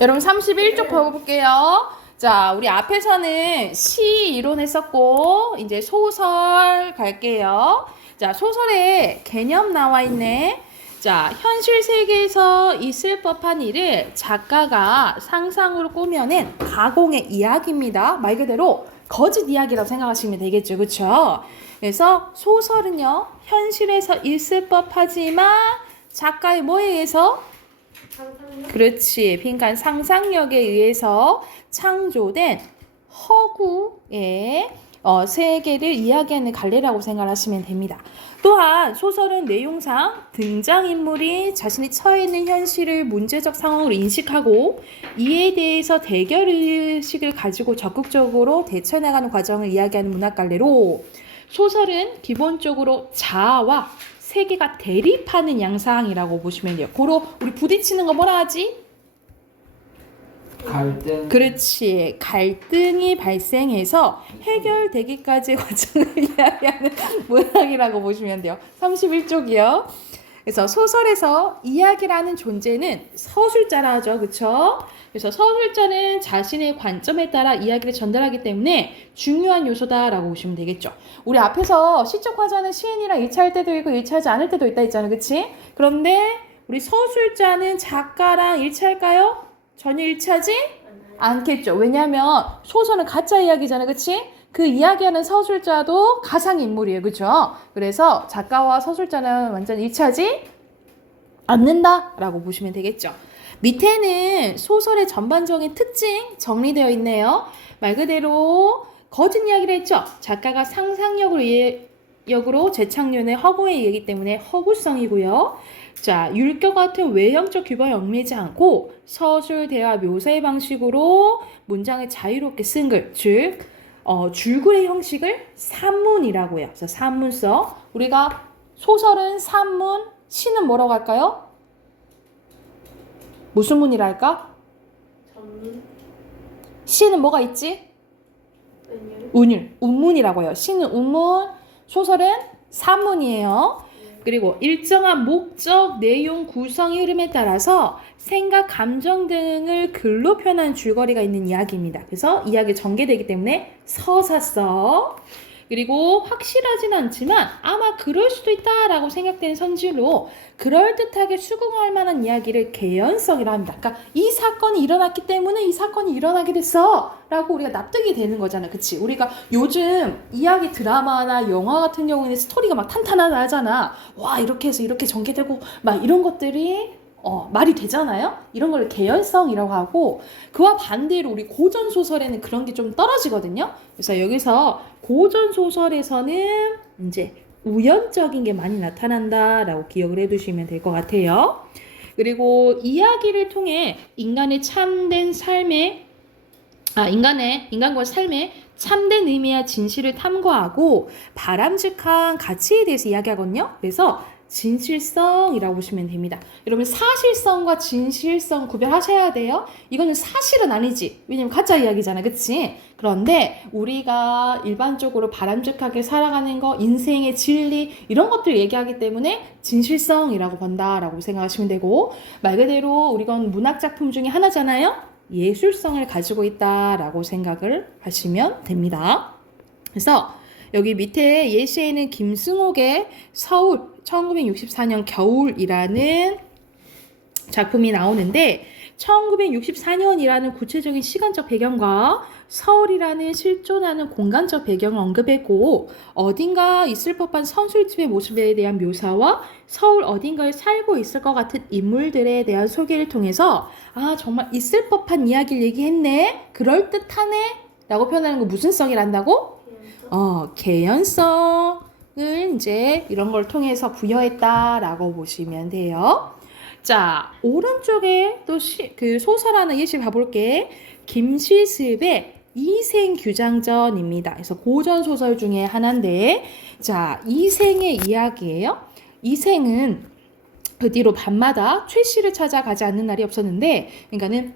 여러분 31쪽 배워볼게요. 자, 우리 앞에서는 시 이론 했었고 이제 소설 갈게요. 자, 소설에 개념 나와 있네. 자, 현실 세계에서 있을 법한 일을 작가가 상상으로 꾸며낸 가공의 이야기입니다. 말 그대로 거짓 이야기라고 생각하시면 되겠죠. 그렇죠? 그래서 소설은요, 현실에서 있을 법하지만 작가의 뭐에 의해서? 그렇지. 빈칸 상상력에 의해서 창조된 허구의 세계를 이야기하는 갈래라고 생각하시면 됩니다. 또한 소설은 내용상 등장인물이 자신이 처해 있는 현실을 문제적 상황으로 인식하고 이에 대해서 대결의식을 가지고 적극적으로 대처해나가는 과정을 이야기하는 문학 갈래로 소설은 기본적으로 자아와 세계가 대립하는 양상이라고 보시면 돼요. 고로 우리 부딪히는 거 뭐라 하지? 갈등. 그렇지. 갈등이 발생해서 해결되기까지 과정을 이야기하는 문학이라고 보시면 돼요. 31쪽이요. 그래서 소설에서 이야기라는 존재는 서술자라 하죠. 그렇죠? 그래서 서술자는 자신의 관점에 따라 이야기를 전달하기 때문에 중요한 요소다라고 보시면 되겠죠. 우리 앞에서 시적 화자는 시인이랑 일치할 때도 있고 일치하지 않을 때도 있다 했잖아요. 그렇지? 그런데 우리 서술자는 작가랑 일치할까요? 전혀 일치하지 않겠죠. 왜냐하면 소설은 가짜 이야기잖아요. 그렇지? 그 이야기하는 서술자도 가상인물이에요. 그렇죠? 그래서 작가와 서술자는 완전 일치하지 않는다라고 보시면 되겠죠. 밑에는 소설의 전반적인 특징 정리되어 있네요. 말 그대로 거짓 이야기를 했죠. 작가가 상상력으로 재창조의 허구의 이야기 때문에 허구성이고요. 자, 율과 같은 외형적 규범에 얽매이지 않고 서술, 대화, 묘사의 방식으로 문장을 자유롭게 쓴 글, 즉 줄글의 형식을 산문이라고 해요. 그래서 산문서. 우리가 소설은 산문, 시는 뭐라고 할까요? 무슨 문이라 할까? 전문. 시는 뭐가 있지? 운율, 운문이라고 해요. 시는 운문, 소설은 산문이에요. 그리고 일정한 목적, 내용, 구성의 흐름에 따라서 생각, 감정 등을 글로 표현한 줄거리가 있는 이야기입니다. 그래서 이야기 전개되기 때문에 서사서. 그리고 확실하진 않지만 아마 그럴 수도 있다라고 생각되는 선지로 그럴듯하게 수긍할 만한 이야기를 개연성이라 합니다. 그러니까 이 사건이 일어났기 때문에 이 사건이 일어나게 됐어 라고 우리가 납득이 되는 거잖아. 그치? 우리가 요즘 이야기 드라마나 영화 같은 경우에는 스토리가 막 탄탄하다 하잖아. 와, 이렇게 해서 이렇게 전개되고 막 이런 것들이 말이 되잖아요. 이런 걸 개연성이라고 하고, 그와 반대로 우리 고전 소설에는 그런 게 좀 떨어지거든요. 그래서 여기서 고전 소설에서는 이제 우연적인 게 많이 나타난다라고 기억을 해두시면 될 것 같아요. 그리고 이야기를 통해 인간의 참된 삶에 인간과 삶의 참된 의미와 진실을 탐구하고 바람직한 가치에 대해서 이야기하거든요. 그래서 진실성이라고 보시면 됩니다. 여러분 사실성과 진실성 구별하셔야 돼요. 이거는 사실은 아니지. 왜냐면 가짜 이야기잖아. 그치? 그런데 우리가 일반적으로 바람직하게 살아가는 거, 인생의 진리 이런 것들을 얘기하기 때문에 진실성이라고 본다라고 생각하시면 되고, 말 그대로 우리건 문학작품 중에 하나잖아요. 예술성을 가지고 있다라고 생각을 하시면 됩니다. 그래서 여기 밑에 예시에는 김승옥의 서울 1964년 겨울이라는 작품이 나오는데 1964년이라는 구체적인 시간적 배경과 서울이라는 실존하는 공간적 배경을 언급했고 어딘가 있을 법한 선술집의 모습에 대한 묘사와 서울 어딘가에 살고 있을 것 같은 인물들에 대한 소개를 통해서 정말 있을 법한 이야기를 얘기했네 그럴듯하네 라고 표현하는 거 무슨 성이란다고? 개연성을 이제 이런 걸 통해서 부여했다라고 보시면 돼요. 자, 오른쪽에 또 그 소설 하나 예시 봐볼게. 김시습의 이생규장전입니다. 그래서 고전 소설 중에 하나인데, 자, 이생의 이야기예요. 이생은 그 뒤로 밤마다 최 씨를 찾아가지 않는 날이 없었는데, 그러니까는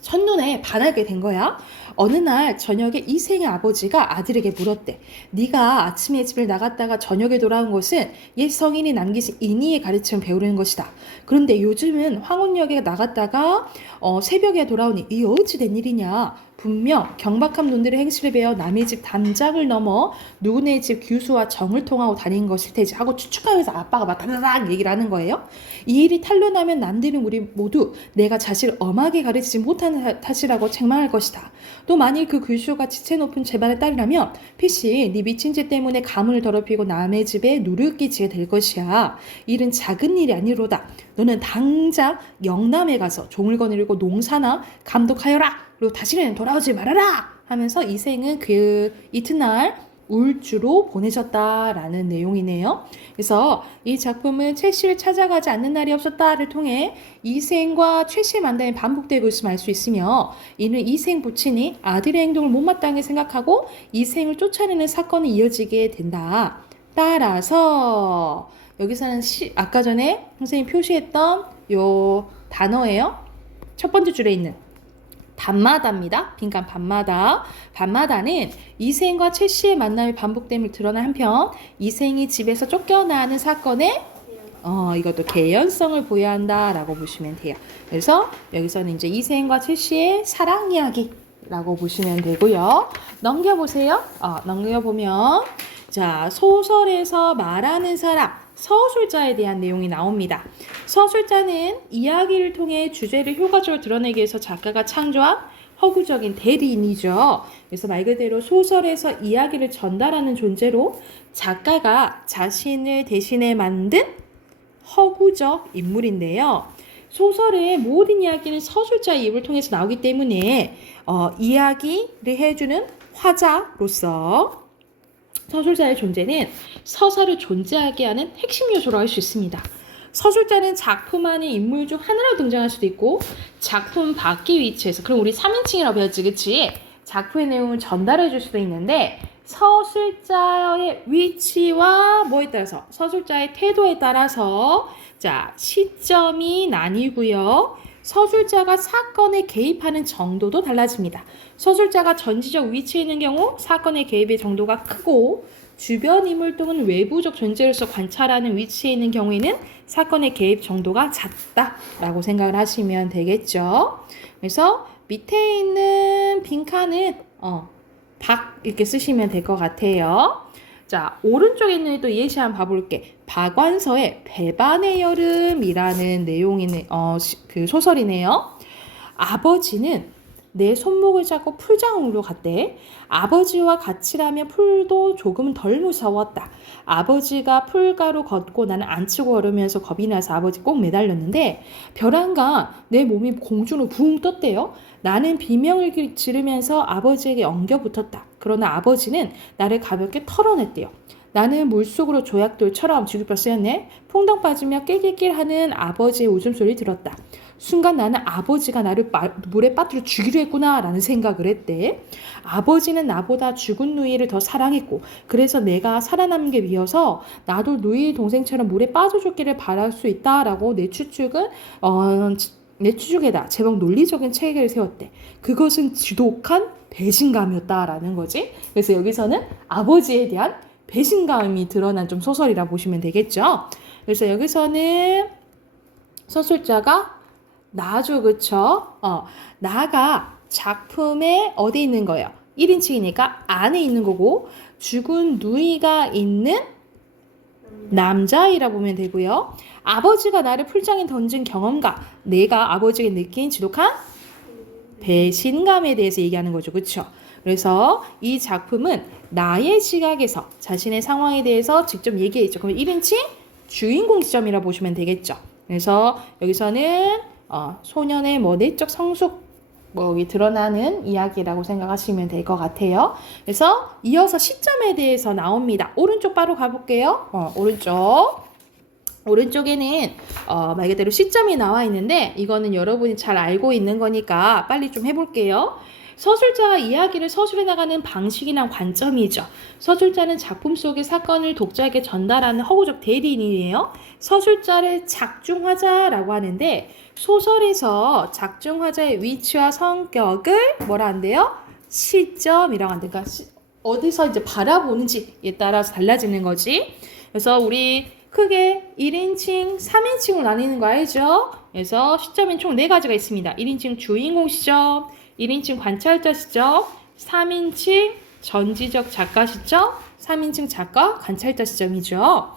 첫눈에 반하게 된 거야. 어느 날 저녁에 이생의 아버지가 아들에게 물었대. 네가 아침에 집을 나갔다가 저녁에 돌아온 것은 옛 성인이 남기신 인의의 가르침을 배우려는 것이다. 그런데 요즘은 황혼역에 나갔다가 새벽에 돌아오니 이 어찌 된 일이냐. 분명 경박한 놈들의 행실을 배워 남의 집 담장을 넘어 누구네 집 규수와 정을 통하고 다닌 것일 테지 하고 추측하면서 아빠가 막 다다닥 얘기를 하는 거예요. 이 일이 탄로나면 남들은 우리 모두 내가 자식을 엄하게 가르치지 못하는 탓이라고 책망할 것이다. 또 만일 그 규수가 지체 높은 제발의 딸이라면 필시 네 미친 짓 때문에 가문을 더럽히고 남의 집에 누르끼 지게 될 것이야. 일은 작은 일이 아니로다. 너는 당장 영남에 가서 종을 거느리고 농사나 감독하여라. 그리고 다시는 돌아오지 말아라 하면서 이생은 그 이튿날 울주로 보내셨다라는 내용이네요. 그래서 이 작품은 최씨를 찾아가지 않는 날이 없었다를 통해 이생과 최씨의 만남이 반복되고 있음을 알 수 있으며, 이는 이생 부친이 아들의 행동을 못마땅하게 생각하고 이생을 쫓아내는 사건이 이어지게 된다. 따라서 여기서는 아까 전에 선생님이 표시했던 요 단어예요. 첫 번째 줄에 있는 밤마다입니다. 빈칸 밤마다. 밤마다는 이생과 최씨의 만남이 반복됨을 드러낸 한편 이생이 집에서 쫓겨나는 사건에 이것도 개연성을 보여한다라고 보시면 돼요. 그래서 여기서는 이제 이생과 최씨의 사랑 이야기라고 보시면 되고요. 넘겨보세요. 넘겨보면 자, 소설에서 말하는 사람, 서술자에 대한 내용이 나옵니다. 서술자는 이야기를 통해 주제를 효과적으로 드러내기 위해서 작가가 창조한 허구적인 대리인이죠. 그래서 말 그대로 소설에서 이야기를 전달하는 존재로 작가가 자신을 대신해 만든 허구적 인물인데요. 소설의 모든 이야기는 서술자의 입을 통해서 나오기 때문에 이야기를 해주는 화자로서 서술자의 존재는 서사를 존재하게 하는 핵심 요소로 할 수 있습니다. 서술자는 작품 안의 인물 중 하나로 등장할 수도 있고 작품 밖의 위치에서, 그럼 우리 3인칭이라고 배웠지, 그치? 작품의 내용을 전달해 줄 수도 있는데 서술자의 위치와 뭐에 따라서, 서술자의 태도에 따라서 자, 시점이 나뉘고요. 서술자가 사건에 개입하는 정도도 달라집니다. 서술자가 전지적 위치에 있는 경우 사건의 개입의 정도가 크고, 주변 인물 또는 외부적 존재로서 관찰하는 위치에 있는 경우에는 사건의 개입 정도가 작다라고 생각을 하시면 되겠죠. 그래서 밑에 있는 빈칸은 박 이렇게 쓰시면 될 것 같아요. 자, 오른쪽에 있는 또 예시 한번 봐볼게. 박완서의 배반의 여름이라는 내용이 그 소설이네요. 아버지는 내 손목을 잡고 풀장으로 갔대. 아버지와 같이라면 풀도 조금 덜 무서웠다. 아버지가 풀가로 걷고 나는 안 치고 걸으면서 겁이 나서 아버지 꼭 매달렸는데 벼랑간 내 몸이 공중으로 붕 떴대요. 나는 비명을 지르면서 아버지에게 엉겨 붙었다. 그러나 아버지는 나를 가볍게 털어냈대요. 나는 물속으로 조약돌처럼 죽을 뻔쓰였네. 퐁당 빠지며 낄낄낄 하는 아버지의 웃음소리를 들었다. 순간 나는 아버지가 나를 물에 빠뜨려 죽이려 했구나 라는 생각을 했대. 아버지는 나보다 죽은 누이를 더 사랑했고 그래서 내가 살아남는 게 미워서 나도 누이 동생처럼 물에 빠져 죽기를 바랄 수 있다라고 내 추측에다 제법 논리적인 체계를 세웠대. 그것은 지독한 배신감이었다라는 거지. 그래서 여기서는 아버지에 대한 배신감이 드러난 좀 소설이라 보시면 되겠죠. 그래서 여기서는 서술자가 나죠, 그쵸? 나가 작품에 어디 있는 거예요? 1인칭이니까 안에 있는 거고 죽은 누이가 있는 남자이라 보면 되고요. 아버지가 나를 풀장에 던진 경험과 내가 아버지에게 느낀 지독한 배신감에 대해서 얘기하는 거죠, 그쵸? 그래서 이 작품은 나의 시각에서 자신의 상황에 대해서 직접 얘기했죠. 그럼 1인칭 주인공 시점이라 보시면 되겠죠. 그래서 여기서는 소년의 내적 성숙 드러나는 이야기라고 생각하시면 될 것 같아요. 그래서 이어서 시점에 대해서 나옵니다. 오른쪽 바로 가볼게요. 오른쪽에는 말 그대로 시점이 나와 있는데 이거는 여러분이 잘 알고 있는 거니까 빨리 좀 해볼게요. 서술자가 이야기를 서술해 나가는 방식이나 관점이죠. 서술자는 작품 속의 사건을 독자에게 전달하는 허구적 대리인이에요. 서술자를 작중화자라고 하는데 소설에서 작중화자의 위치와 성격을 뭐라 한대요? 시점이라고 한대. 그러니까 어디서 이제 바라보는지에 따라서 달라지는 거지. 그래서 우리 크게 1인칭, 3인칭으로 나뉘는 거 알죠? 그래서 시점은 총 4가지가 있습니다. 1인칭 주인공 시점, 1인칭 관찰자 시점, 3인칭 전지적 작가 시점, 3인칭 작가 관찰자 시점이죠.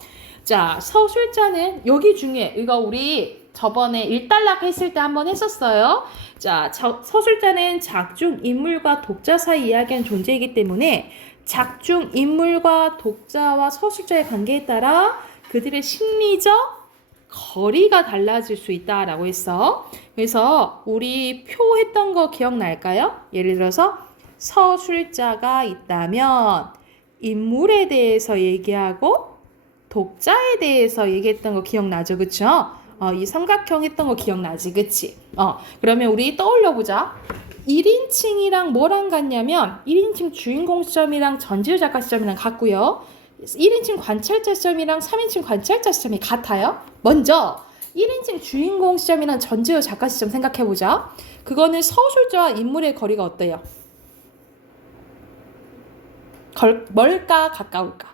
자, 서술자는 여기 중에 이거 우리 저번에 일단락 했을 때 한번 했었어요. 자, 서술자는 작중 인물과 독자 사이 이야기하는 존재이기 때문에 작중 인물과 독자와 서술자의 관계에 따라 그들의 심리적 거리가 달라질 수 있다라고 했어. 그래서 우리 표 했던 거 기억날까요? 예를 들어서 서술자가 있다면 인물에 대해서 얘기하고 독자에 대해서 얘기했던 거 기억나죠? 그쵸? 이 삼각형 했던 거 기억나지? 그치? 그러면 우리 떠올려보자. 1인칭이랑 뭐랑 같냐면 1인칭 주인공 시점이랑 전지효 작가 시점이랑 같고요. 1인칭 관찰자 시점이랑 3인칭 관찰자 시점이 같아요. 먼저 1인칭 주인공 시점이랑 전지효 작가 시점 생각해보자. 그거는 서술자와 인물의 거리가 어때요? 멀까 가까울까?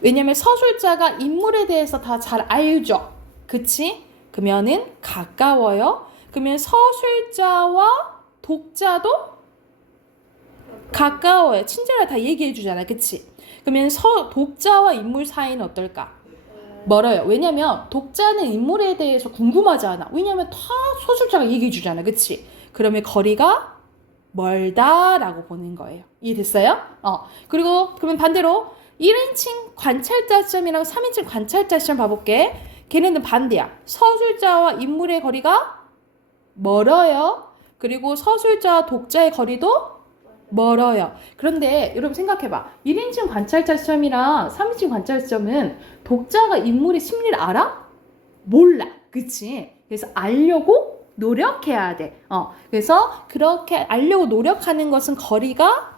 왜냐면 서술자가 인물에 대해서 다 잘 알죠. 그치? 그러면은 가까워요. 그러면 서술자와 독자도 가까워요. 친절하게 다 얘기해 주잖아. 그치? 그러면 독자와 인물 사이는 어떨까? 멀어요. 왜냐면 독자는 인물에 대해서 궁금하지 않아. 왜냐면 다 서술자가 얘기해 주잖아. 그치? 그러면 거리가 멀다라고 보는 거예요. 이해됐어요? 그리고 그러면 반대로 1인칭 관찰자 시점이랑 3인칭 관찰자 시점 봐볼게. 걔네는 반대야. 서술자와 인물의 거리가 멀어요. 그리고 서술자와 독자의 거리도 멀어요. 그런데 여러분 생각해봐. 1인칭 관찰자 시점이랑 3인칭 관찰자 시점은 독자가 인물의 심리를 알아? 몰라. 그치? 그래서 알려고 노력해야 돼. 그래서 그렇게 알려고 노력하는 것은 거리가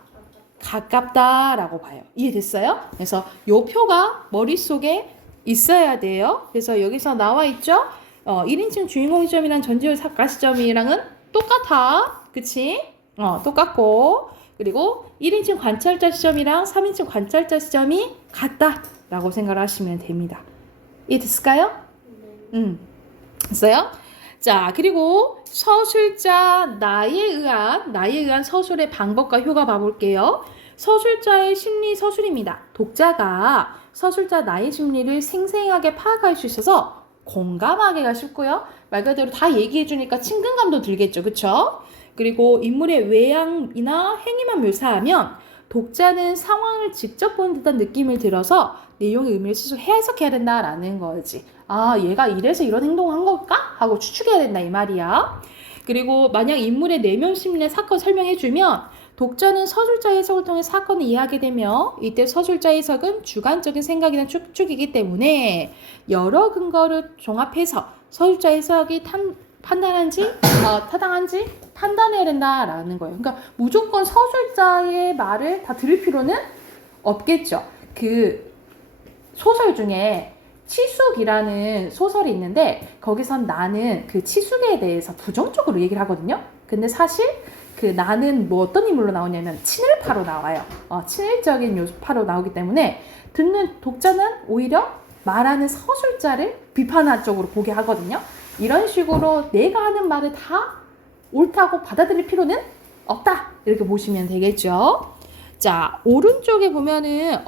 가깝다라고 봐요. 이해됐어요? 그래서 요 표가 머릿속에 있어야 돼요. 그래서 여기서 나와 있죠? 1인칭 주인공 시점이랑 전지효 작가 시점이랑은 똑같아. 그치? 똑같고. 그리고 1인칭 관찰자 시점이랑 3인칭 관찰자 시점이 같다라고 생각을 하시면 됩니다. 이해됐을까요? 됐어요? 자, 그리고 서술자 나에 의한 서술의 방법과 효과 봐볼게요. 서술자의 심리 서술입니다. 독자가 서술자 나의 심리를 생생하게 파악할 수 있어서 공감하기가 쉽고요. 말 그대로 다 얘기해주니까 친근감도 들겠죠. 그쵸? 그리고 인물의 외양이나 행위만 묘사하면 독자는 상황을 직접 본 듯한 느낌을 들어서 내용의 의미를 스스로 해석해야 된다라는 거지. 아, 얘가 이래서 이런 행동을 한 걸까? 하고 추측해야 된다 이 말이야. 그리고 만약 인물의 내면 심리의 사건 설명해주면 독자는 서술자 해석을 통해 사건을 이해하게 되며 이때 서술자 해석은 주관적인 생각이나 추측이기 때문에 여러 근거를 종합해서 서술자 해석이 타당한지 판단해야 된다라는 거예요. 그러니까 무조건 서술자의 말을 다 들을 필요는 없겠죠. 그 소설 중에 치숙이라는 소설이 있는데 거기선 나는 그 치숙에 대해서 부정적으로 얘기를 하거든요. 근데 사실 그 나는 뭐 어떤 인물로 나오냐면 친일파로 나와요. 친일적인 요파로 나오기 때문에 듣는 독자는 오히려 말하는 서술자를 비판한 쪽으로 보게 하거든요. 이런 식으로 내가 하는 말을 다 옳다고 받아들일 필요는 없다. 이렇게 보시면 되겠죠. 자, 오른쪽에 보면은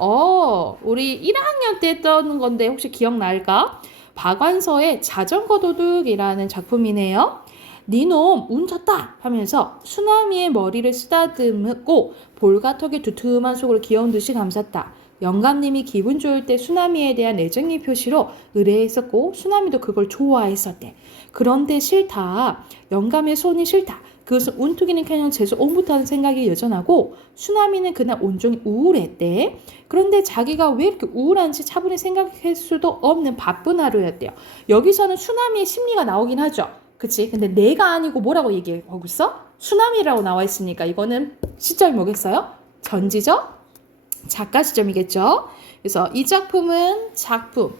우리 1학년 때 했던 건데 혹시 기억날까? 박완서의 자전거 도둑이라는 작품이네요. 니놈 운 쳤다 하면서 수나미의 머리를 쓰다듬고 볼가턱의 두툼한 속으로 귀여운 듯이 감쌌다. 영감님이 기분 좋을 때 수나미에 대한 애정의 표시로 의뢰했었고 수나미도 그걸 좋아했었대. 그런데 싫다. 영감의 손이 싫다. 그것은 운투기는커녕 재수 오무타는 생각이 여전하고 수나미는 그날 온종일 우울했대. 그런데 자기가 왜 이렇게 우울한지 차분히 생각할 수도 없는 바쁜 하루였대요. 여기서는 수나미의 심리가 나오긴 하죠. 그치? 근데 내가 아니고 뭐라고 얘기하고 있어? 수남이라고 나와 있으니까 이거는 시점이 뭐겠어요? 전지적 작가 시점이겠죠? 그래서 이 작품은 작품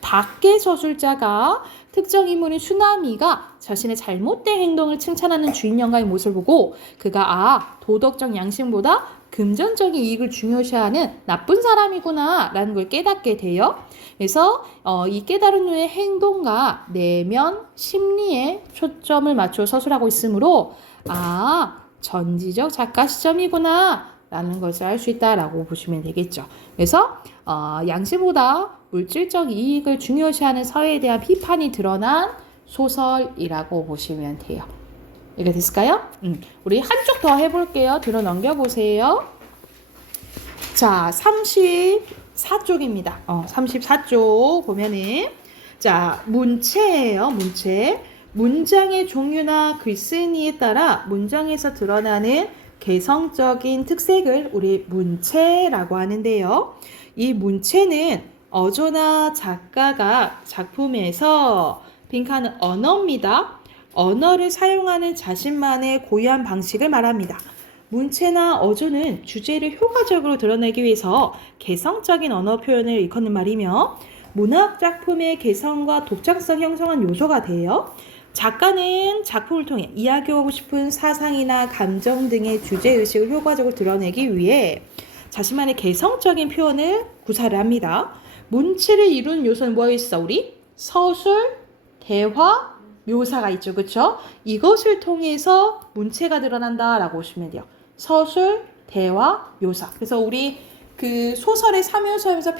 밖의 저술자가 특정 인물인 수나미가 자신의 잘못된 행동을 칭찬하는 주인 영가의 모습을 보고 그가 도덕적 양심보다 금전적인 이익을 중요시하는 나쁜 사람이구나 라는 걸 깨닫게 돼요. 그래서 이 깨달은 후의 행동과 내면 심리에 초점을 맞춰 서술하고 있으므로 전지적 작가 시점이구나 라는 것을 알 수 있다라고 보시면 되겠죠. 그래서 양심보다 물질적 이익을 중요시하는 사회에 대한 비판이 드러난 소설이라고 보시면 돼요. 이게 됐을까요? 우리 한쪽 더 해볼게요. 들어 넘겨보세요. 자, 34쪽입니다. 34쪽 보면은 자, 문체예요. 문체. 문장의 종류나 글쓴이에 따라 문장에서 드러나는 개성적인 특색을 우리 문체라고 하는데요. 이 문체는 어조나 작가가 작품에서 빙하는 언어입니다. 언어를 사용하는 자신만의 고유한 방식을 말합니다. 문체나 어조는 주제를 효과적으로 드러내기 위해서 개성적인 언어 표현을 일컫는 말이며 문학 작품의 개성과 독창성 형성한 요소가 돼요. 작가는 작품을 통해 이야기하고 싶은 사상이나 감정 등의 주제의식을 효과적으로 드러내기 위해 자신만의 개성적인 표현을 구사를 합니다. 문체를 이루는 요소는 뭐가 있어? 우리 서술, 대화, 묘사가 있죠. 그렇죠? 이것을 통해서 문체가 드러난다라고 보시면 돼요. 서술, 대화, 묘사. 그래서 우리 그 소설의 3요소 하면서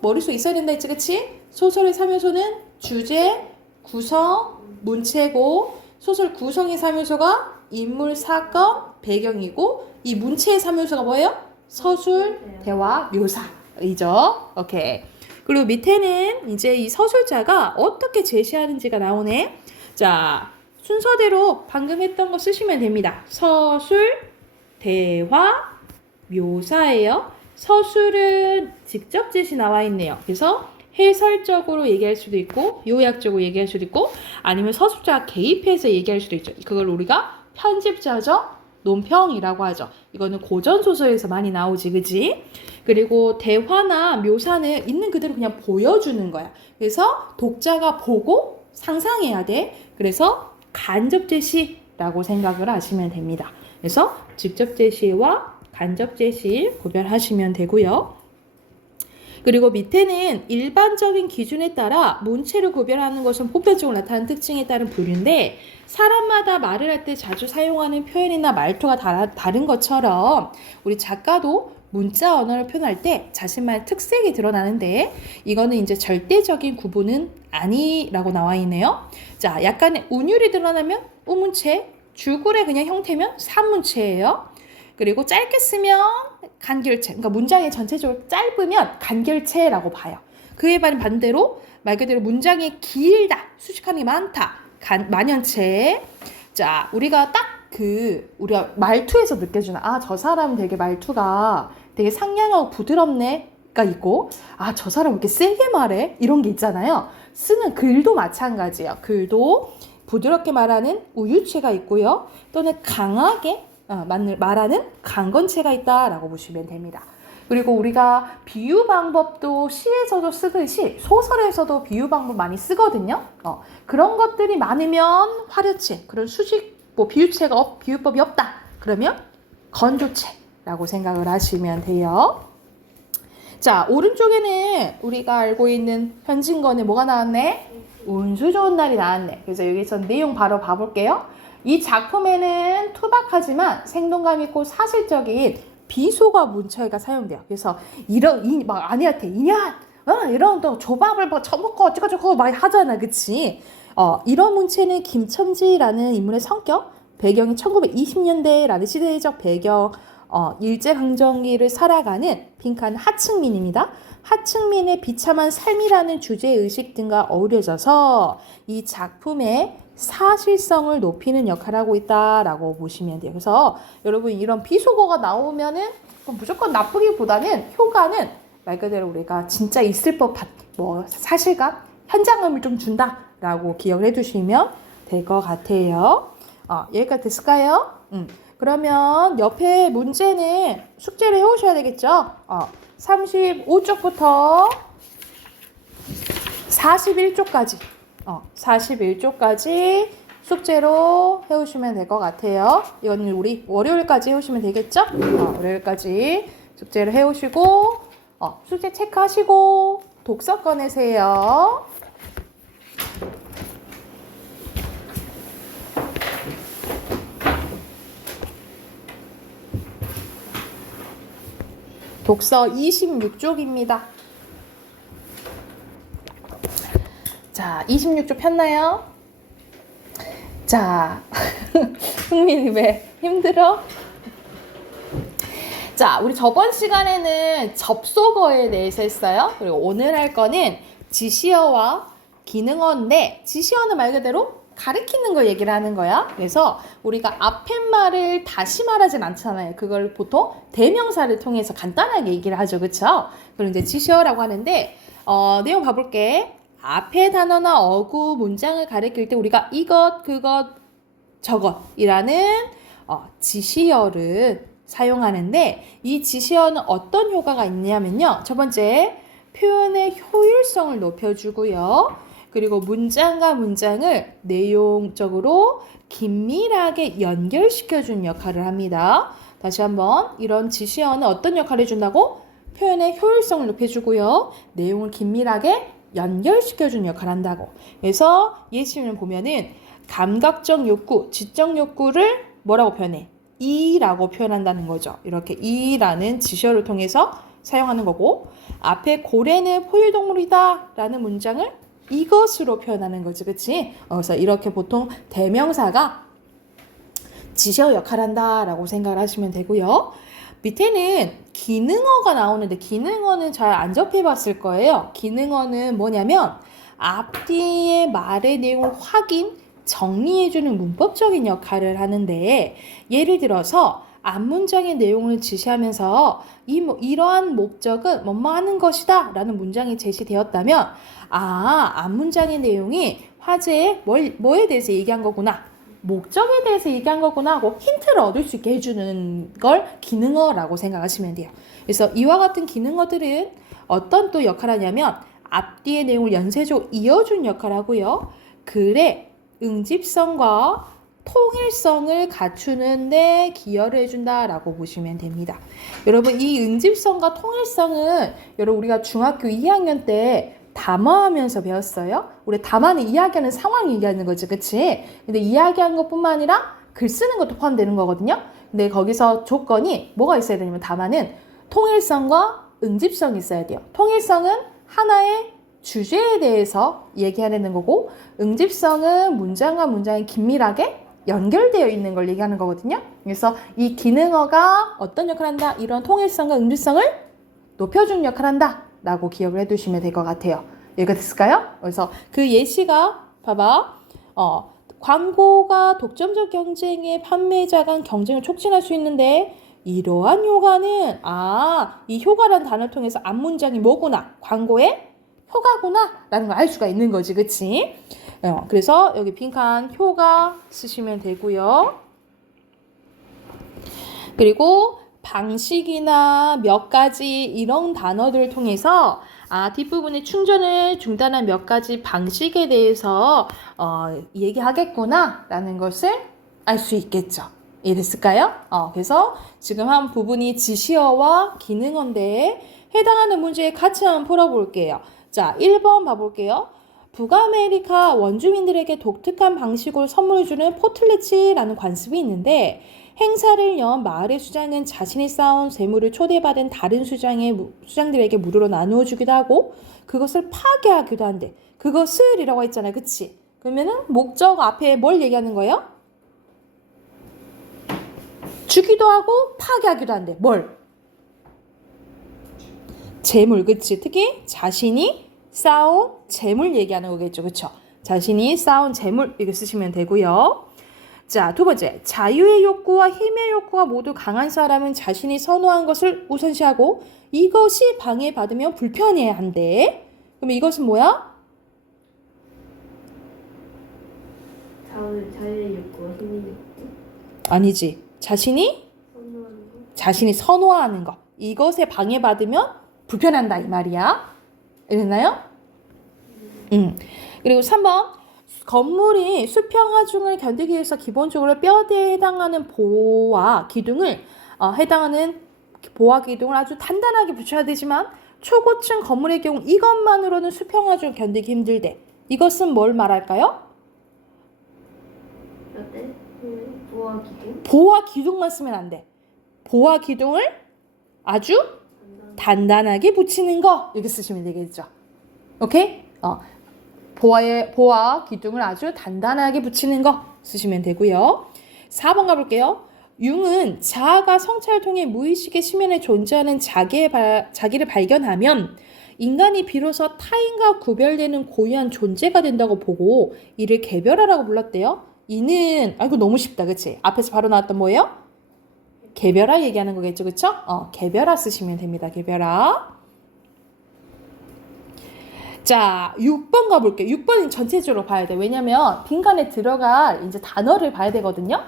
머릿속에 있어야 된다 했지. 그치? 소설의 3요소는 주제, 구성, 문체고 소설 구성의 3요소가 인물, 사건, 배경이고 이 문체의 3요소가 뭐예요? 서술, 대화, 묘사이죠. 오케이. 그리고 밑에는 이제 이 서술자가 어떻게 제시하는지가 나오네. 자, 순서대로 방금 했던 거 쓰시면 됩니다. 서술, 대화, 묘사예요. 서술은 직접 제시 나와 있네요. 그래서 해설적으로 얘기할 수도 있고 요약적으로 얘기할 수도 있고 아니면 서술자가 개입해서 얘기할 수도 있죠. 그걸 우리가 편집자적 논평이라고 하죠. 이거는 고전소설에서 많이 나오지, 그지? 그리고 대화나 묘사는 있는 그대로 그냥 보여주는 거야. 그래서 독자가 보고 상상해야 돼. 그래서 간접 제시라고 생각을 하시면 됩니다. 그래서 직접 제시와 간접 제시 구별하시면 되고요. 그리고 밑에는 일반적인 기준에 따라 문체를 구별하는 것은 보편적으로 나타나는 특징에 따른 부류인데 사람마다 말을 할 때 자주 사용하는 표현이나 말투가 다른 것처럼 우리 작가도 문자 언어를 표현할 때 자신만의 특색이 드러나는데 이거는 이제 절대적인 구분은 아니라고 나와 있네요. 자, 약간의 운율이 드러나면 우문체, 줄글의 그냥 형태면 산문체예요. 그리고 짧게 쓰면 간결체, 그러니까 문장이 전체적으로 짧으면 간결체라고 봐요. 그에 반대로 말 그대로 문장이 길다, 수식하는 게 많다, 만연체. 자, 우리가 우리가 말투에서 느껴지는 저 사람은 되게 말투가 되게 상냥하고 부드럽네가 있고 저 사람 왜 이렇게 세게 말해? 이런 게 있잖아요. 쓰는 글도 마찬가지예요. 글도 부드럽게 말하는 우유체가 있고요. 또는 강하게 말하는 강건체가 있다라고 보시면 됩니다. 그리고 우리가 비유 방법도 시에서도 쓰듯이 소설에서도 비유 방법 많이 쓰거든요. 그런 것들이 많으면 화려체, 그런 비유법이 없다. 그러면 건조체라고 생각을 하시면 돼요. 자, 오른쪽에는 우리가 알고 있는 현진건에 뭐가 나왔네? 운수 좋은 날이 나왔네. 그래서 여기서 내용 바로 봐볼게요. 이 작품에는 투박하지만 생동감 있고 사실적인 비속어 문체가 사용돼요. 그래서 막 아내한테 이런 또 조밥을 처먹고 어쩌고저쩌고 막 하잖아, 그치? 이런 문체는 김첨지라는 인물의 성격, 배경이 1920년대라는 시대적 배경, 일제강점기를 살아가는 빈칸 하층민입니다. 하층민의 비참한 삶이라는 주제의식 등과 어우러져서 이 작품의 사실성을 높이는 역할을 하고 있다라고 보시면 돼요. 그래서 여러분 이런 비속어가 나오면은 무조건 나쁘기보다는 효과는 말 그대로 우리가 진짜 있을 법한 사실감, 현장감을 좀 준다라고 기억을 해두시면 될 것 같아요. 여기까지 됐을까요? 그러면 옆에 문제는 숙제를 해오셔야 되겠죠? 35쪽부터 41쪽까지 41쪽까지 숙제로 해오시면 될 것 같아요. 이거는 우리 월요일까지 해오시면 되겠죠? 월요일까지 숙제를 해오시고 숙제 체크하시고 독서 꺼내세요. 독서 26쪽입니다. 자, 26쪽 폈나요? 자, 흥민이 왜 힘들어? 자, 우리 저번 시간에는 접속어에 대해서 했어요. 그리고 오늘 할 거는 지시어와 기능어인데, 지시어는 말 그대로 가리키는 걸 얘기를 하는 거야. 그래서 우리가 앞에 말을 다시 말하진 않잖아요. 그걸 보통 대명사를 통해서 간단하게 얘기를 하죠. 그쵸? 그럼 이제 지시어라고 하는데, 내용 봐볼게. 앞에 단어나 어구, 문장을 가리킬 때 우리가 이것, 그것, 저것이라는 지시어를 사용하는데, 이 지시어는 어떤 효과가 있냐면요. 첫 번째, 표현의 효율성을 높여주고요. 그리고 문장과 문장을 내용적으로 긴밀하게 연결시켜주는 역할을 합니다. 다시 한번, 이런 지시어는 어떤 역할을 해준다고? 표현의 효율성을 높여주고요. 내용을 긴밀하게 연결시켜주는 역할을 한다고. 그래서 예시를 보면은 감각적 욕구, 지적 욕구를 뭐라고 표현해? 이라고 표현한다는 거죠. 이렇게 이라는 지시어를 통해서 사용하는 거고, 앞에 고래는 포유동물이다 라는 문장을 이것으로 표현하는 거지, 그치? 그래서 이렇게 보통 대명사가 지시어 역할을 한다라고 생각을 하시면 되고요. 밑에는 기능어가 나오는데, 기능어는 잘 안 접해봤을 거예요. 기능어는 뭐냐면 앞뒤의 말의 내용을 확인, 정리해주는 문법적인 역할을 하는데, 예를 들어서 앞문장의 내용을 지시하면서 이러한 목적은 뭐뭐 하는 것이다 라는 문장이 제시되었다면, 앞문장의 내용이 화제에 뭐에 대해서 얘기한 거구나, 목적에 대해서 얘기한 거구나 하고 힌트를 얻을 수 있게 해주는 걸 기능어라고 생각하시면 돼요. 그래서 이와 같은 기능어들은 어떤 또 역할을 하냐면 앞뒤의 내용을 연쇄적으로 이어준 역할을 하고요. 글의 응집성과 통일성을 갖추는 데 기여를 해준다라고 보시면 됩니다. 여러분, 이 응집성과 통일성은 여러분 우리가 중학교 2학년 때 담화하면서 배웠어요. 우리 담화는 이야기하는 상황 얘기하는 거지, 그치? 근데 이야기하는 것뿐만 아니라 글 쓰는 것도 포함되는 거거든요. 근데 거기서 조건이 뭐가 있어야 되냐면 담화는 통일성과 응집성이 있어야 돼요. 통일성은 하나의 주제에 대해서 얘기하는 거고, 응집성은 문장과 문장이 긴밀하게 연결되어 있는 걸 얘기하는 거거든요. 그래서 이 기능어가 어떤 역할을 한다? 이런 통일성과 응집성을 높여주는 역할을 한다 라고 기억을 해두시면 될 것 같아요. 여기가 됐을까요? 그래서 그 예시가 봐봐. 광고가 독점적 경쟁에 판매자 간 경쟁을 촉진할 수 있는데, 이러한 효과는 이 효과라는 단어를 통해서 앞문장이 뭐구나, 광고의 효과구나 라는 걸 알 수가 있는 거지, 그치? 그래서 여기 빈칸 효과 쓰시면 되고요. 그리고 방식이나 몇 가지 이런 단어들을 통해서 뒷부분에 충전을 중단한 몇 가지 방식에 대해서 얘기하겠구나 라는 것을 알 수 있겠죠. 이해됐을까요? 그래서 지금 한 부분이 지시어와 기능어인데 해당하는 문제 같이 한번 풀어볼게요. 자, 1번 봐볼게요. 북아메리카 원주민들에게 독특한 방식으로 선물을 주는 포틀렛이라는 관습이 있는데, 행사를 연 마을의 수장은 자신이 쌓아온 재물을 초대받은 다른 수장들에게 무료로 나누어 주기도 하고 그것을 파괴하기도 한대. 그것을 이라고 했잖아요. 그치? 그러면은 목적 앞에 뭘 얘기하는 거예요? 주기도 하고 파괴하기도 한대. 뭘? 재물, 그치? 특히 자신이 쌓아온 재물 얘기하는 거겠죠. 그쵸? 자신이 쌓아온 재물 이거 쓰시면 되고요. 자, 두 번째, 자유의 욕구와 힘의 욕구가 모두 강한 사람은 자신이 선호한 것을 우선시하고 이것이 방해받으면 불편해야 한대. 그럼 이것은 뭐야? 자유욕구, 힘이 아니지. 자신이 선호하는 것. 이것에 방해받으면 불편한다 이 말이야. 이랬나요? 그리고 3번. 건물이 수평 하중을 견디기 위해서 기본적으로 뼈대에 해당하는 보와 기둥을 아주 단단하게 붙여야 되지만 초고층 건물의 경우 이것만으로는 수평 하중을 견디기 힘들대. 이것은 뭘 말할까요? 어때? 보아 기둥? 보와 기둥만 쓰면 안 돼. 보와 기둥을 아주 단단하게 붙이는 거 이렇게 쓰시면 되겠죠. 오케이? 보와 기둥을 아주 단단하게 붙이는 거 쓰시면 되고요. 4번 가볼게요. 융은 자아가 성찰을 통해 무의식의 심연에 존재하는 자기를 발견하면 인간이 비로소 타인과 구별되는 고유한 존재가 된다고 보고 이를 개별화라고 불렀대요. 이는 이거 너무 쉽다, 그치? 앞에서 바로 나왔던 뭐예요? 개별화 얘기하는 거겠죠, 그쵸? 개별화 쓰시면 됩니다. 개별화. 자, 6번 가볼게요. 6번은 전체적으로 봐야 돼. 왜냐면 빈칸에 들어갈 이제 단어를 봐야 되거든요.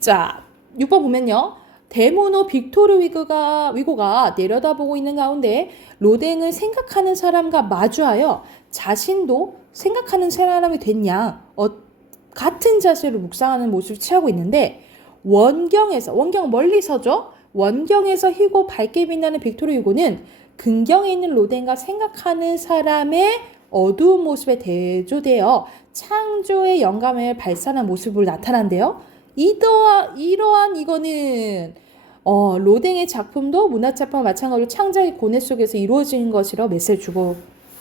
자, 6번 보면요. 데모노 빅토르 위고가 내려다보고 있는 가운데 로댕을 생각하는 사람과 마주하여 자신도 생각하는 사람이 됐냐 같은 자세로 묵상하는 모습을 취하고 있는데 원경 멀리서죠. 원경에서 희고 밝게 빛나는 빅토르 위고는 근경에 있는 로댕과 생각하는 사람의 어두운 모습에 대조되어 창조의 영감을 발산한 모습으로 나타난대요. 이러한 이거는 로댕의 작품도 문화작품과 마찬가지로 창작의 고뇌 속에서 이루어지는 것이라고 메시지를 주고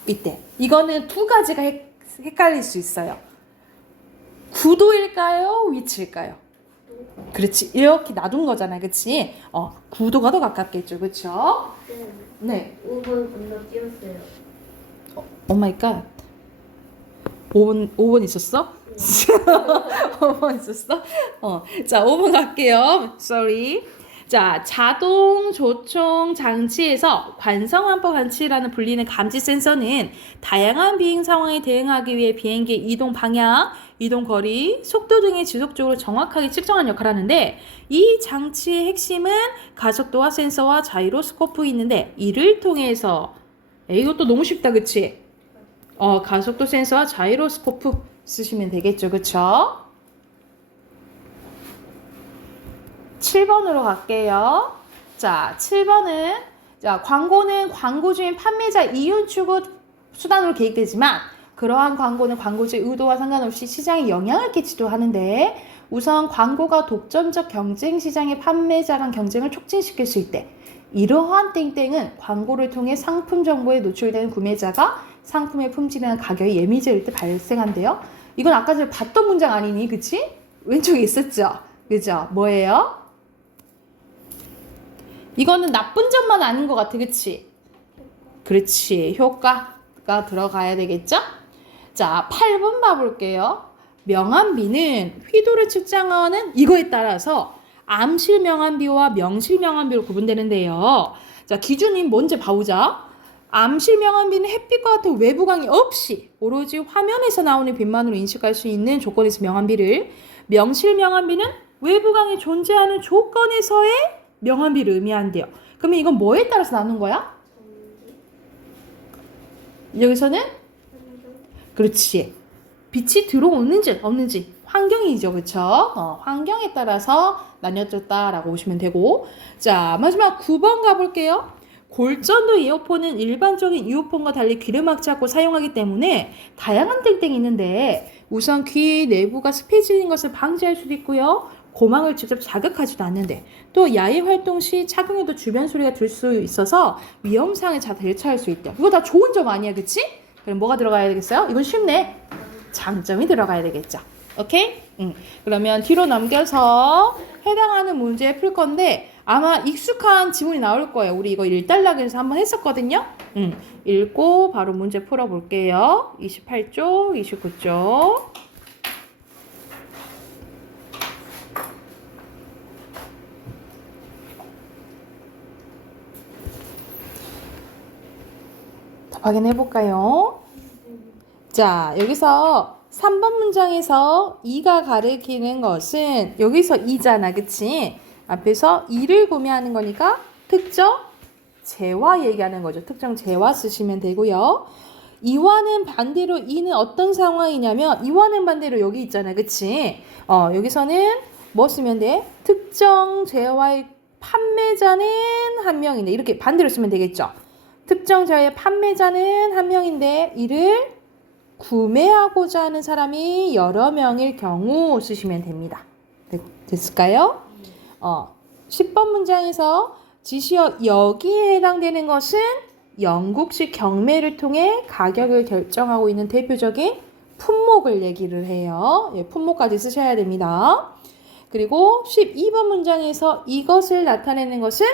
있대. 이거는 두 가지가 헷갈릴 수 있어요. 구도일까요? 위치일까요? 그렇지. 이렇게 놔둔 거잖아요. 그치? 구도가 더 가깝겠죠. 그쵸? 네. 5번 건너뛰었어요. 오 마이 갓. 5번 있었어? 5번 있었어? 자, 5번 갈게요. Sorry. 자, 자동 조총 장치에서 관성환법 장치라는 불리는 감지 센서는 다양한 비행 상황에 대응하기 위해 비행기의 이동 방향, 이동 거리, 속도 등의 지속적으로 정확하게 측정하는 역할을 하는데 이 장치의 핵심은 가속도와 센서와 자이로스코프 있는데 이를 통해서 이것도 너무 쉽다, 그치? 가속도 센서와 자이로스코프 쓰시면 되겠죠, 그쵸? 7번으로 갈게요. 자, 7번은 광고는 광고 중인 판매자 이윤 추구 수단으로 계획되지만 그러한 광고는 광고주의 의도와 상관없이 시장에 영향을 끼치도 하는데 우선 광고가 독점적 경쟁 시장의 판매자 간 경쟁을 촉진시킬 수 있대. 이러한 땡땡은 광고를 통해 상품 정보에 노출되는 구매자가 상품의 품질이나 가격에 예민해질 때 발생한대요. 이건 아까 전에 봤던 문장 아니니, 그치? 왼쪽에 있었죠? 그죠? 뭐예요? 이거는 나쁜 점만 아닌 것 같아, 그치? 그렇지. 효과가 들어가야 되겠죠? 자, 8번 봐볼게요. 명암비는 휘도를 측정하는 이거에 따라서 암실 명암비와 명실 명암비로 구분되는데요. 자, 기준이 뭔지 봐보자. 암실 명암비는 햇빛과 같은 외부 강의 없이 오로지 화면에서 나오는 빛만으로 인식할 수 있는 조건에서 명암비를, 명실 명암비는 외부 강이 존재하는 조건에서의 명암비를 의미한대요. 그러면 이건 뭐에 따라서 나누는 거야? 여기서는? 그렇지. 빛이 들어오는지 없는지 환경이죠. 그쵸? 환경에 따라서 나뉘어졌다라고 보시면 되고. 자, 마지막 9번 가볼게요. 골전도 이어폰은 일반적인 이어폰과 달리 귀를 막지 않고 사용하기 때문에 다양한 땡땡이 있는데 우선 귀 내부가 습해지는 것을 방지할 수도 있고요. 고막을 직접 자극하지도 않는데 또 야외 활동 시 착용해도 주변 소리가 들 수 있어서 위험상에 잘 대처할 수 있대요. 이거 다 좋은 점 아니야, 그치? 그럼 뭐가 들어가야 되겠어요? 이건 쉽네. 장점이 들어가야 되겠죠. 오케이? 그러면 뒤로 넘겨서 해당하는 문제 풀 건데 아마 익숙한 지문이 나올 거예요. 우리 이거 1단락에서 한번 했었거든요. 읽고 바로 문제 풀어볼게요. 28쪽, 29쪽. 확인해 볼까요? 자, 여기서 3번 문장에서 이가 가리키는 것은 여기서 이잖아, 그치? 앞에서 이를 구매하는 거니까 특정 재화 얘기하는 거죠. 특정 재화 쓰시면 되고요. 이와는 반대로 이는 어떤 상황이냐면 이와는 반대로 여기 있잖아, 그치? 여기서는 뭐 쓰면 돼? 특정 재화의 판매자는 한 명인데 이렇게 반대로 쓰면 되겠죠. 특정 재화의 판매자는 한 명인데 이를 구매하고자 하는 사람이 여러 명일 경우 쓰시면 됩니다. 됐을까요? 10번 문장에서 지시어 여기에 해당되는 것은 영국식 경매를 통해 가격을 결정하고 있는 대표적인 품목을 얘기를 해요. 예, 품목까지 쓰셔야 됩니다. 그리고 12번 문장에서 이것을 나타내는 것은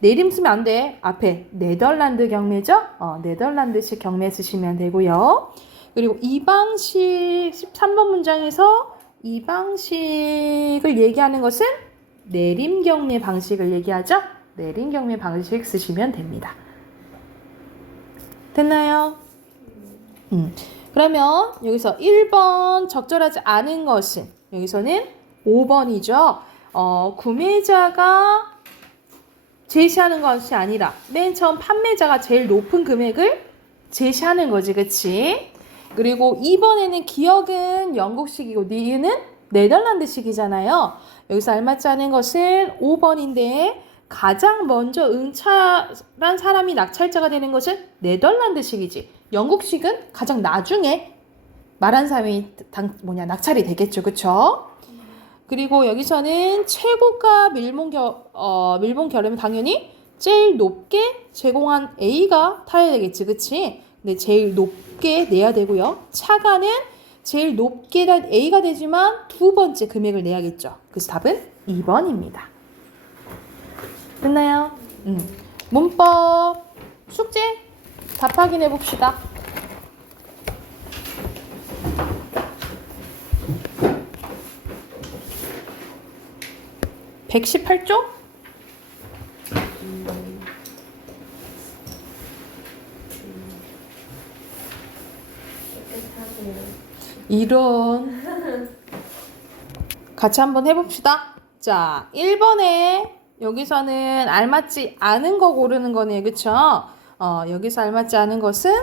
내림 쓰면 안 돼. 앞에 네덜란드 경매죠? 네덜란드식 경매 쓰시면 되고요. 그리고 이 방식 13번 문장에서 이 방식을 얘기하는 것은 내림 경매 방식을 얘기하죠? 내림 경매 방식 쓰시면 됩니다. 됐나요? 그러면 여기서 1번 적절하지 않은 것은 여기서는 5번이죠. 구매자가 제시하는 것이 아니라 맨 처음 판매자가 제일 높은 금액을 제시하는 거지, 그치? 그리고 2번에는 기억은 영국식이고 니은 네덜란드식이잖아요. 여기서 알맞지 않은 것은 5번인데 가장 먼저 응찰한 사람이 낙찰자가 되는 것은 네덜란드식이지. 영국식은 가장 나중에 말한 사람이 낙찰이 되겠죠, 그쵸? 그리고 여기서는 최고가 밀봉 결함은 당연히 제일 높게 제공한 A가 타야 되겠지, 그치? 근데 제일 높게 내야 되고요. 차가는 제일 높게 단 A가 되지만 두 번째 금액을 내야겠죠. 그래서 답은 2번입니다. 됐나요? 문법 숙제 답 확인해 봅시다. 118쪽? 이런 같이 한번 해봅시다. 자, 1번에 여기서는 알맞지 않은 거 고르는 거네요. 그쵸? 여기서 알맞지 않은 것은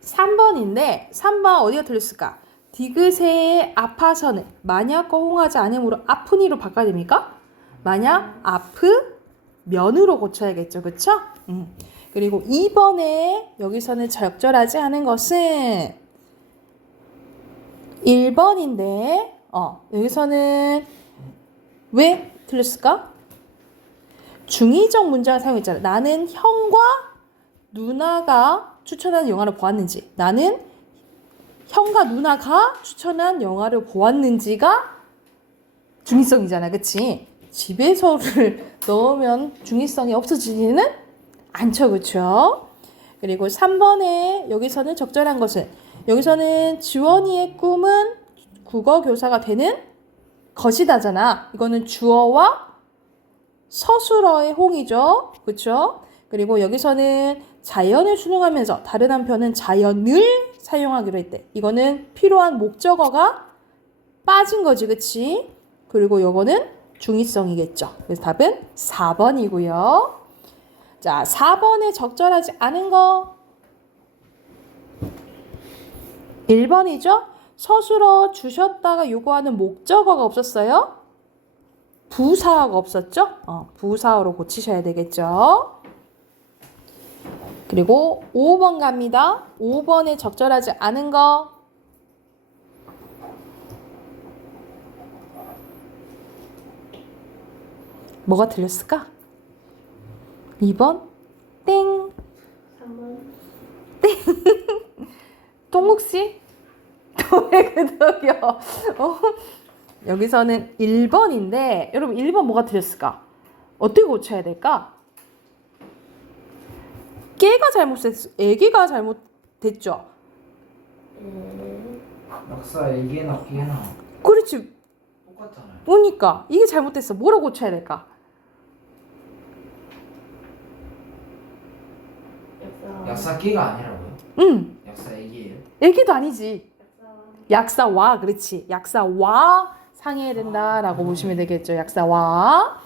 3번인데 3번 어디가 틀렸을까? 디귿의 아파서는 만약과 홍하지 않으므로 아프니로 바꿔야 됩니까? 만약 아프면으로 고쳐야겠죠. 그쵸? 그리고 2번에 여기서는 적절하지 않은 것은 1번인데 여기서는 왜 틀렸을까? 중의적 문장을 사용했잖아. 나는 형과 누나가 추천한 영화를 보았는지, 나는 형과 누나가 추천한 영화를 보았는지가 중의성이잖아. 그치? 집에서를 넣으면 중의성이 없어지지는 않죠. 그쵸? 그리고 3번에 여기서는 적절한 것은 여기서는 지원이의 꿈은 국어교사가 되는 것이다잖아. 이거는 주어와 서술어의 홍이죠. 그쵸? 그리고 여기서는 자연을 수능하면서 다른 한편은 자연을 사용하기로 했대. 이거는 필요한 목적어가 빠진 거지. 그치? 그리고 요거는 중의성이겠죠. 그래서 답은 4번이고요. 자, 4번에 적절하지 않은 거 1번이죠. 서술어 주셨다가 요구하는 목적어가 없었어요. 부사어가 없었죠. 부사어로 고치셔야 되겠죠. 그리고 5번 갑니다. 5번에 적절하지 않은 거 뭐가 틀렸을까? 2번 땡 3번 동국씨 왜 그덕이요? 여기서는 1번인데 여러분 1번 뭐가 틀렸을까? 어떻게 고쳐야 될까? 깨가 잘못됐어. 애기가 잘못됐죠. 낙사 애기나 끼나 그렇지. 똑같잖아요. 보니까 이게 잘못됐어. 뭐라고 고쳐야 될까? 약사 약사 끼가 아니라고요? 응. 약사 애기예요? 애기도 아니지. 약사 약사와, 그렇지. 약사와 상해야 된다라고 보시면 되겠죠. 약사와.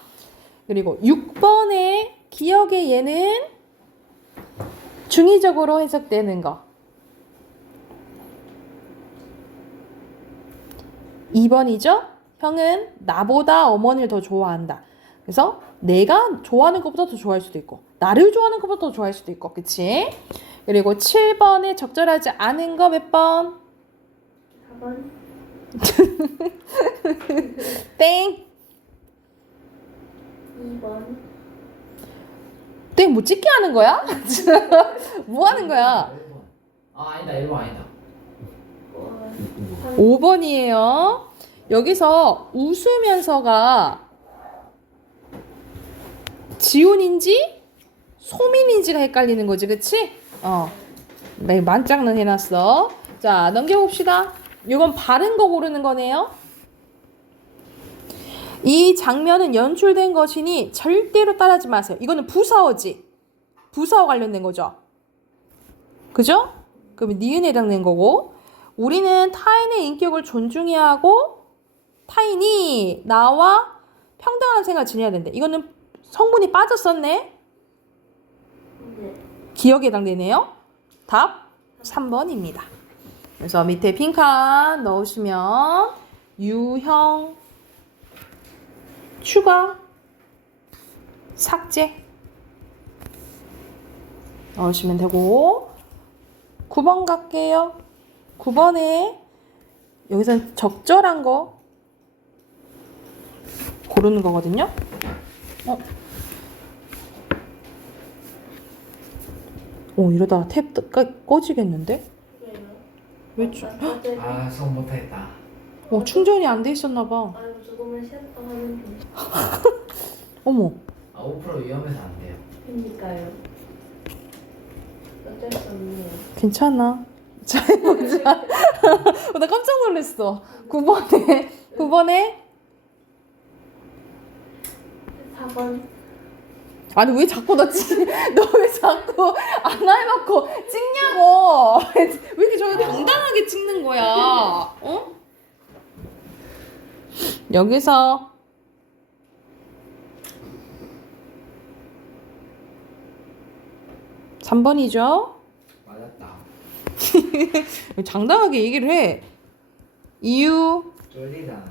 그리고 6번의 기억의 예는 중의적으로 해석되는 거. 2번이죠. 형은 나보다 어머니를 더 좋아한다. 그래서 내가 좋아하는 것보다 더 좋아할 수도 있고 나를 좋아하는 것보다 더 좋아할 수도 있고, 그치? 그리고 7번에 적절하지 않은 거 몇 번? 4번. 땡! 2번. 땡 뭐 찍게 하는 거야? 뭐 하는 거야? 1번. 아 아니다 1번 아니다. 5번이에요. 여기서 웃으면서가 지훈인지 소민인지가 헷갈리는 거지, 그치? 네, 만짝는 해놨어. 자, 넘겨봅시다. 이건 바른 거 고르는 거네요. 이 장면은 연출된 것이니 절대로 따라하지 마세요. 이거는 부사어지. 부사어 관련된 거죠. 그죠? 그러면 니은에 해당된 거고, 우리는 타인의 인격을 존중해야 하고 타인이 나와 평등한 생각을 지내야 된대. 이거는 성분이 빠졌었네. 네. 기억에 해당되네요. 답 3번입니다. 그래서 밑에 빈칸 넣으시면 유형 추가 삭제 넣으시면 되고, 9번 갈게요. 9번에 여기서는 적절한 거 고르는 거거든요. 이러다가 탭 꺼지겠는데? 왜 아 수업 못했다. 충전이 안 돼 있었나 봐. 아이고 조금만 쉬었다 하면 돼. 어머. 아 5% 위험해서 안 돼요. 그러니까요. 어쩔 수 없네요. 괜찮아. 자, 해보자. 나 깜짝 놀랐어. 9번에 4번. 아니 왜 자꾸 너 왜 자꾸 안 해놓고 찍냐고. 왜 이렇게 저기 당당하게 찍는 거야. 여기서 (3번이죠) 맞았다. 당당하게 얘기를 해. 이유 쫄리잖아.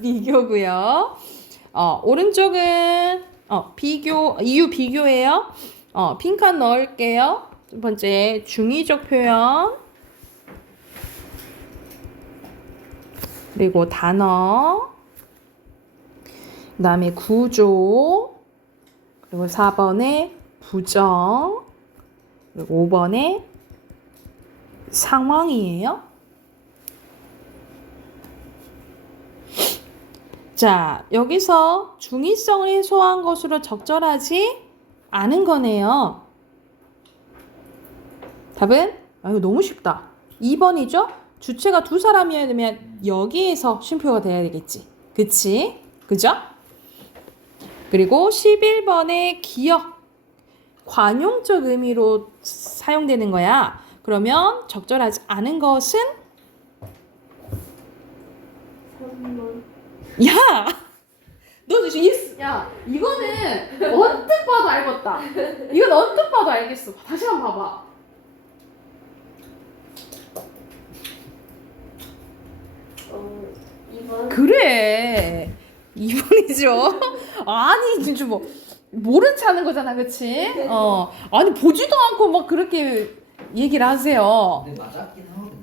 비교고요. 오른쪽은 이유 비교예요. 빈칸 넣을게요. 첫 번째 중의적 표현, 그리고 단어, 그 다음에 구조, 그리고 4번에 부정, 그리고 5번에 상황이에요. 자, 여기서 중의성을 해소한 것으로 적절하지 않은 거네요. 답은 이거 너무 쉽다. 2번이죠? 주체가 두 사람이어야 되면 여기에서 쉼표가 돼야 되겠지. 그치? 그죠? 그리고 11번의 기억. 관용적 의미로 사용되는 거야. 그러면 적절하지 않은 것은 3번. 야! 너 지금 야, 이거는 언뜻 봐도 알겠다. 이건 언뜻 봐도 알겠어. 다시 한번 봐봐. 2번. 그래. 2번이죠. 아니, 진짜 뭐 모른 체 하는 거잖아, 그치? 아니 보지도 않고 막 그렇게 얘기를 하세요. 근데 맞았긴 하거든요.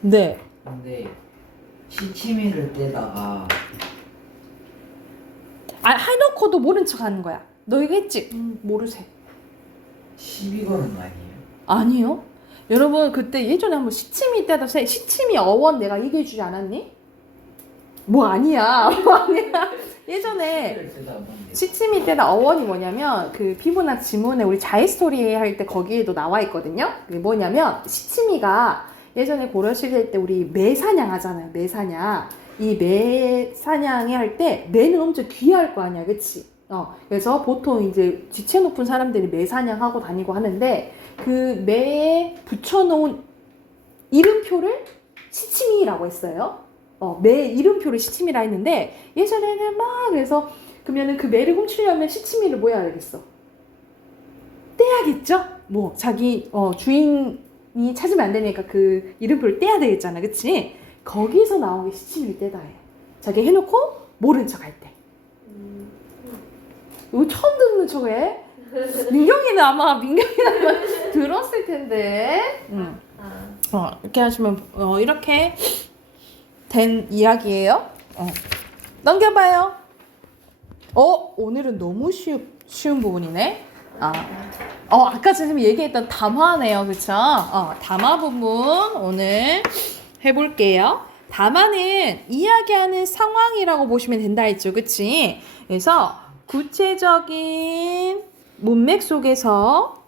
네. 근데 시치미를 떼다가 해놓고도 모른 척 하는 거야. 너 이거 했지? 모르세. 시비 거는 거 아니에요? 아니요. 여러분 그때 예전에 한번 시치미 때도 시치미 어원 내가 얘기해 주지 않았니? 뭐 아니야. 뭐 아니야. 예전에 시비를 떼다가 뭔데? 시치미 때다 어원이 뭐냐면 그 피부나 지문에 우리 자해스토리 할 때 거기에도 나와 있거든요. 그게 뭐냐면 시치미가 예전에 고려시대 때 우리 매 사냥하잖아요. 매 사냥. 이 매 사냥이 할 때 매는 엄청 귀할 거 아니야, 그치? 그래서 보통 이제 지체 높은 사람들이 매 사냥하고 다니고 하는데 그 매에 붙여놓은 이름표를 시치미라고 했어요. 매 이름표를 시치미라 했는데 예전에는 막 그래서 그러면은 그 매를 훔치려면 시치미를 뭐 해야 되겠어? 떼야겠죠? 뭐 자기 주인이 찾으면 안 되니까 그 이름표를 떼야 되겠잖아, 그치? 거기서 나온 게 시치미를 떼다 해. 자기 해놓고 모른 척 할 때. 이거 처음 듣는 척해? 민경이는 아마 들었을 텐데. 이렇게 하시면 이렇게 된 이야기예요. 넘겨봐요. 오늘은 너무 쉬운 부분이네. 아까 선생님이 얘기했던 담화네요, 그쵸? 담화 부분 오늘 해볼게요. 담화는 이야기하는 상황이라고 보시면 된다 했죠, 그치? 그래서 구체적인 문맥 속에서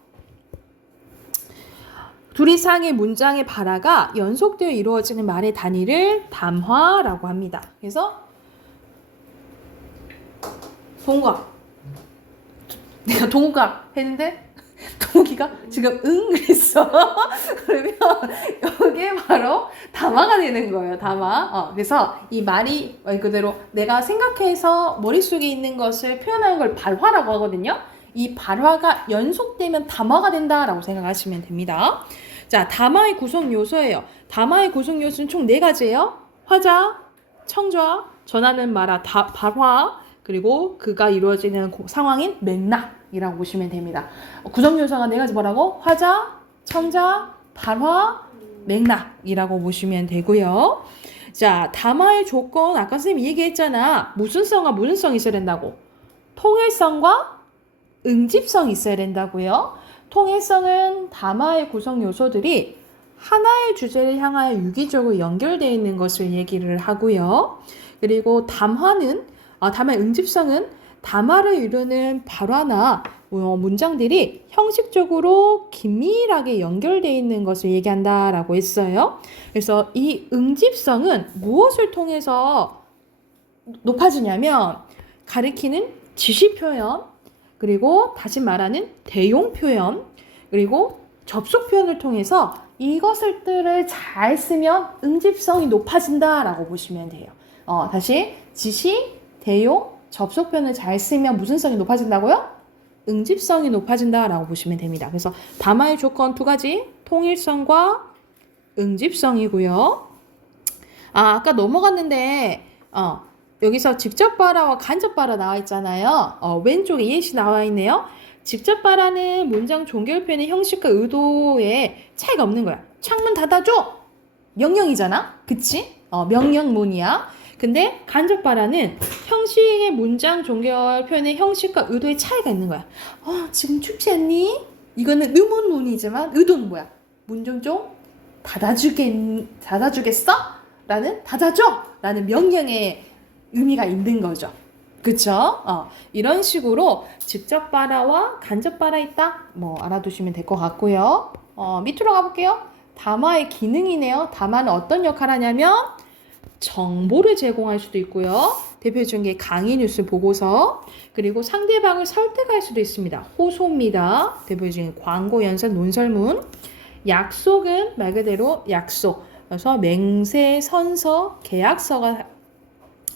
둘 이상의 문장의 발화가 연속되어 이루어지는 말의 단위를 담화라고 합니다. 그래서 동각. 내가 동각 했는데 동기가 지금 응 그랬어. 그러면 이게 바로 담화가 되는 거예요. 담화. 그래서 이 말이 말 그대로 내가 생각해서 머릿속에 있는 것을 표현하는 걸 발화라고 하거든요. 이 발화가 연속되면 담화가 된다라고 생각하시면 됩니다. 자, 담화의 구성 요소예요. 담화의 구성 요소는 총 4가지예요. 화자, 청자, 전하는 말아, 발화, 그리고 그가 이루어지는 상황인 맥락이라고 보시면 됩니다. 구성 요소가 4가지 뭐라고? 화자, 청자, 발화, 맥락이라고 보시면 되고요. 자, 담화의 조건 아까 선생님이 얘기했잖아. 무슨 성과 무슨 성이 있어야 된다고? 통일성과 응집성이 있어야 된다고요. 통일성은 담화의 구성 요소들이 하나의 주제를 향하여 유기적으로 연결되어 있는 것을 얘기를 하고요. 그리고 담화의 응집성은 담화를 이루는 발화나 문장들이 형식적으로 긴밀하게 연결되어 있는 것을 얘기한다라고 했어요. 그래서 이 응집성은 무엇을 통해서 높아지냐면 가리키는 지시 표현, 그리고 다시 말하는 대용 표현, 그리고 접속 표현을 통해서 이것들을 잘 쓰면 응집성이 높아진다라고 보시면 돼요. 다시 지시, 대용, 접속 표현을 잘 쓰면 무슨 성이 높아진다고요? 응집성이 높아진다라고 보시면 됩니다. 그래서 담화의 조건 2가지, 통일성과 응집성이고요. 아까 넘어갔는데 여기서 직접 발화와 간접 발화 나와 있잖아요. 왼쪽에 예시 나와 있네요. 직접 발화는 문장 종결 표현의 형식과 의도에 차이가 없는 거야. 창문 닫아줘! 명령이잖아? 그치? 명령문이야. 근데 간접 발화는 형식의 문장 종결 표현의 형식과 의도의 차이가 있는 거야. 지금 춥지 않니? 이거는 의문문이지만 의도는 뭐야? 문장 좀 닫아주겠어? 라는 닫아줘! 라는 명령의 의미가 있는 거죠. 그쵸? 이런 식으로 직접 발화와 간접 발화 있다? 알아두시면 될 것 같고요. 밑으로 가볼게요. 담화의 기능이네요. 담화는 어떤 역할을 하냐면 정보를 제공할 수도 있고요. 대표적인 게 강의 뉴스 보고서, 그리고 상대방을 설득할 수도 있습니다. 호소입니다. 대표적인 광고, 연설, 논설문. 약속은 말 그대로 약속. 그래서 맹세, 선서, 계약서가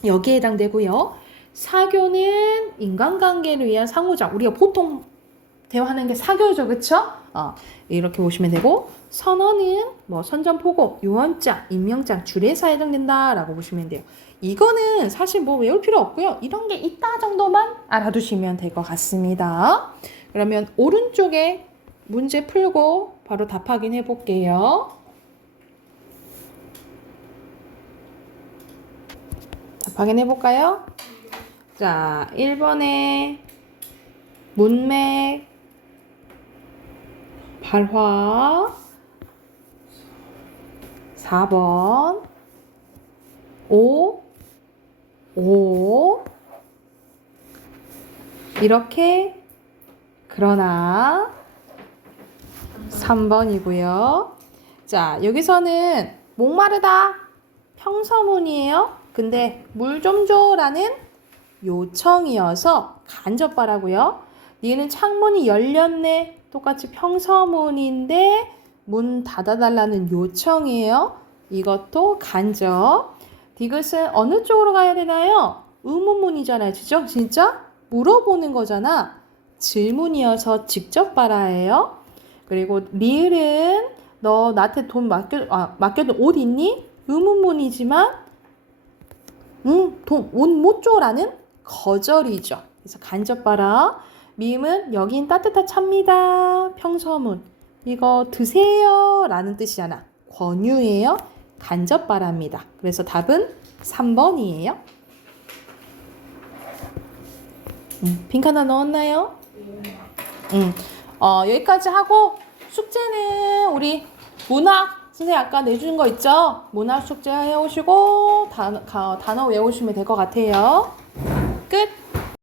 여기에 해당되고요. 사교는 인간관계를 위한 상호작. 우리가 보통 대화하는 게 사교죠, 그쵸? 이렇게 보시면 되고, 선언은 선전포고, 유언장, 임명장, 주례사에 해당된다라고 보시면 돼요. 이거는 사실 외울 필요 없고요. 이런 게 있다 정도만 알아두시면 될 것 같습니다. 그러면 오른쪽에 문제 풀고 바로 답 확인해 볼게요. 답 확인해 볼까요? 자, 1번에 문맥, 발화, 4번 5 이렇게 그러나 3번이고요. 자, 여기서는 목마르다 평서문이에요. 근데 물 좀 줘라는 요청이어서 간접발하고요. 얘는 창문이 열렸네. 똑같이 평서문인데 문 닫아달라는 요청이에요. 이것도 간접. 디귿은 어느 쪽으로 가야 되나요? 의문문이잖아요. 그죠? 진짜 물어보는 거잖아. 질문이어서 직접 발화예요. 그리고 리을은 너 나한테 돈 맡겨둔 옷 있니? 의문문이지만 옷 못 줘라는 거절이죠. 그래서 간접 발화. 미음은 여긴 따뜻한 차입니다. 평서문. 이거 드세요 라는 뜻이잖아. 권유예요. 간접 발화입니다. 그래서 답은 3번이에요. 핑크 하나 넣었나요? 여기까지 하고 숙제는 우리 문학 선생님 아까 내준 거 있죠? 문학 숙제 해오시고 단어 외우시면 될 것 같아요. 끝!